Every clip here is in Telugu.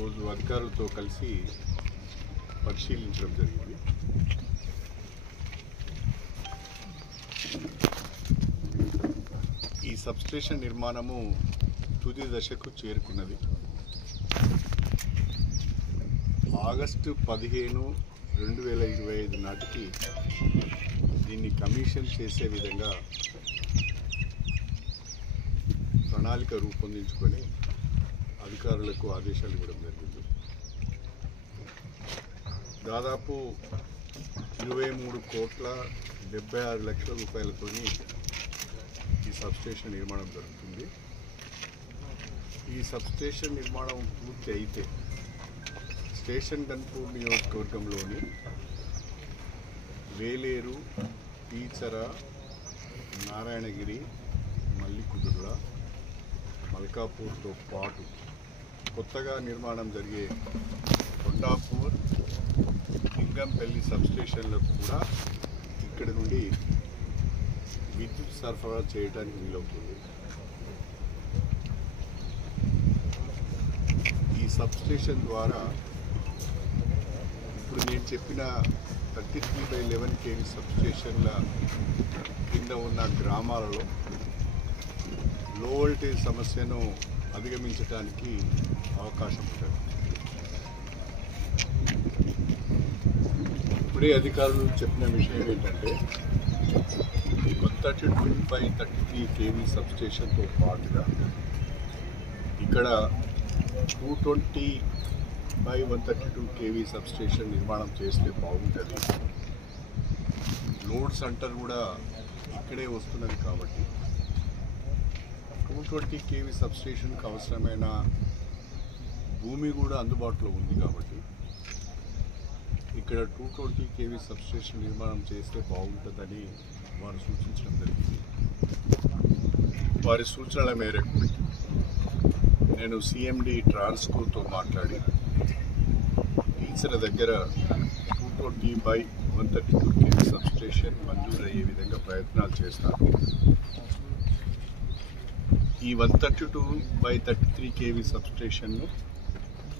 ఈరోజు అధికారులతో కలిసి పరిశీలించడం జరిగింది. ఈ సబ్స్టేషన్ నిర్మాణము తుది దశకు చేరుకున్నది. ఆగస్టు 15, 2025 నాటికి దీన్ని కమిషన్ చేసే విధంగా ప్రణాళిక రూపొందించుకొని అధికారులకు ఆదేశాలు ఇవ్వడం జరిగింది. దాదాపు 23,76,00,000 రూపాయలతో ఈ సబ్స్టేషన్ నిర్మాణం జరుగుతుంది. ఈ సబ్స్టేషన్ నిర్మాణం పూర్తి అయితే స్టేషన్ గన్పూర్ నియోజకవర్గంలోని వేలేరు, పీచర, నారాయణగిరి, మల్లికుదుర్ల, మల్కాపూర్తో పాటు కొత్తగా నిర్మాణం జరిగే కొండాపూర్, లింగంపల్లి సబ్స్టేషన్లకు కూడా ఇక్కడి నుండి విద్యుత్ సరఫరా చేయడానికి వీలవుతుంది. ఈ సబ్స్టేషన్ ద్వారా ఇప్పుడు నేను చెప్పిన 33/11 kV సబ్స్టేషన్ల కింద ఉన్న గ్రామాలలో లో వోల్టేజ్ సమస్యను అధిగమించడానికి అవకాశం ఉంటుంది. ఇప్పుడే అధికారులు చెప్పిన విషయం ఏంటంటే 132/33 kV సబ్స్టేషన్తో పాటుగా ఇక్కడ 220/132 kV సబ్స్టేషన్ నిర్మాణం చేస్తే బాగుంటుంది. లోడ్ సెంటర్ కూడా ఇక్కడే వస్తున్నది కాబట్టి 220 kV సబ్స్టేషన్కి అవసరమైన భూమి కూడా అందుబాటులో ఉంది కాబట్టి ఇక్కడ 220 kV సబ్స్టేషన్ నిర్మాణం చేస్తే బాగుంటుందని వారు సూచించడం జరిగింది. వారి సూచనల మేరకు నేను CMD ట్రాన్స్కోతో మాట్లాడి ఈసర దగ్గర 220/132 kV సబ్స్టేషన్ మంజూరు అయ్యే విధంగా ప్రయత్నాలు చేస్తాను. ఈ 132/33 kV సబ్స్టేషన్ను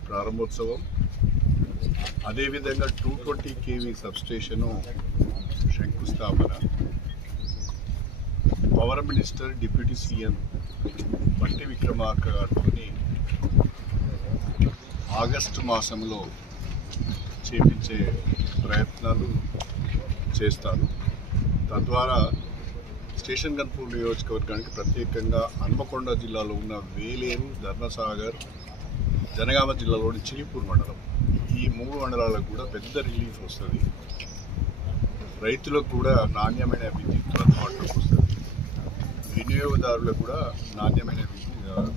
ప్రారంభోత్సవం, అదేవిధంగా 220 kV సబ్స్టేషను శంకుస్థాపన పవర్ మినిస్టర్ డిప్యూటీ CM బట్టి విక్రమార్క గారితో ఆగస్టు మాసంలో చేపించే ప్రయత్నాలు చేస్తాను. తద్వారా స్టేషన్ గన్పూర్ నియోజకవర్గానికి ప్రత్యేకంగా హన్మకొండ జిల్లాలో ఉన్న వేలేరు, ధర్మసాగర్, జనగామ జిల్లాలోని చిలిపూర్ మండలం, ఈ 3 మండలాలకు కూడా పెద్ద రిలీఫ్ వస్తుంది. రైతులకు కూడా నాణ్యమైన విద్యుత్ అందుబాటులోకి వస్తుంది. వినియోగదారులకు కూడా నాణ్యమైన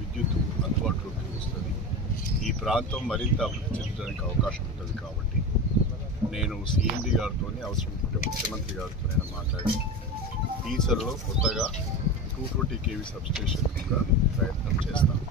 విద్యుత్ అందుబాటులోకి వస్తుంది. ఈ ప్రాంతం మరింత అభివృద్ధి చెందడానికి అవకాశం ఉంటుంది. కాబట్టి నేను CMD గారితో అవసరం ముఖ్యమంత్రి గారితో మాట్లాడి ఈసర్లో కొత్తగా 220 kV సబ్స్టేషన్ కూడా ప్రయత్నం చేస్తాను.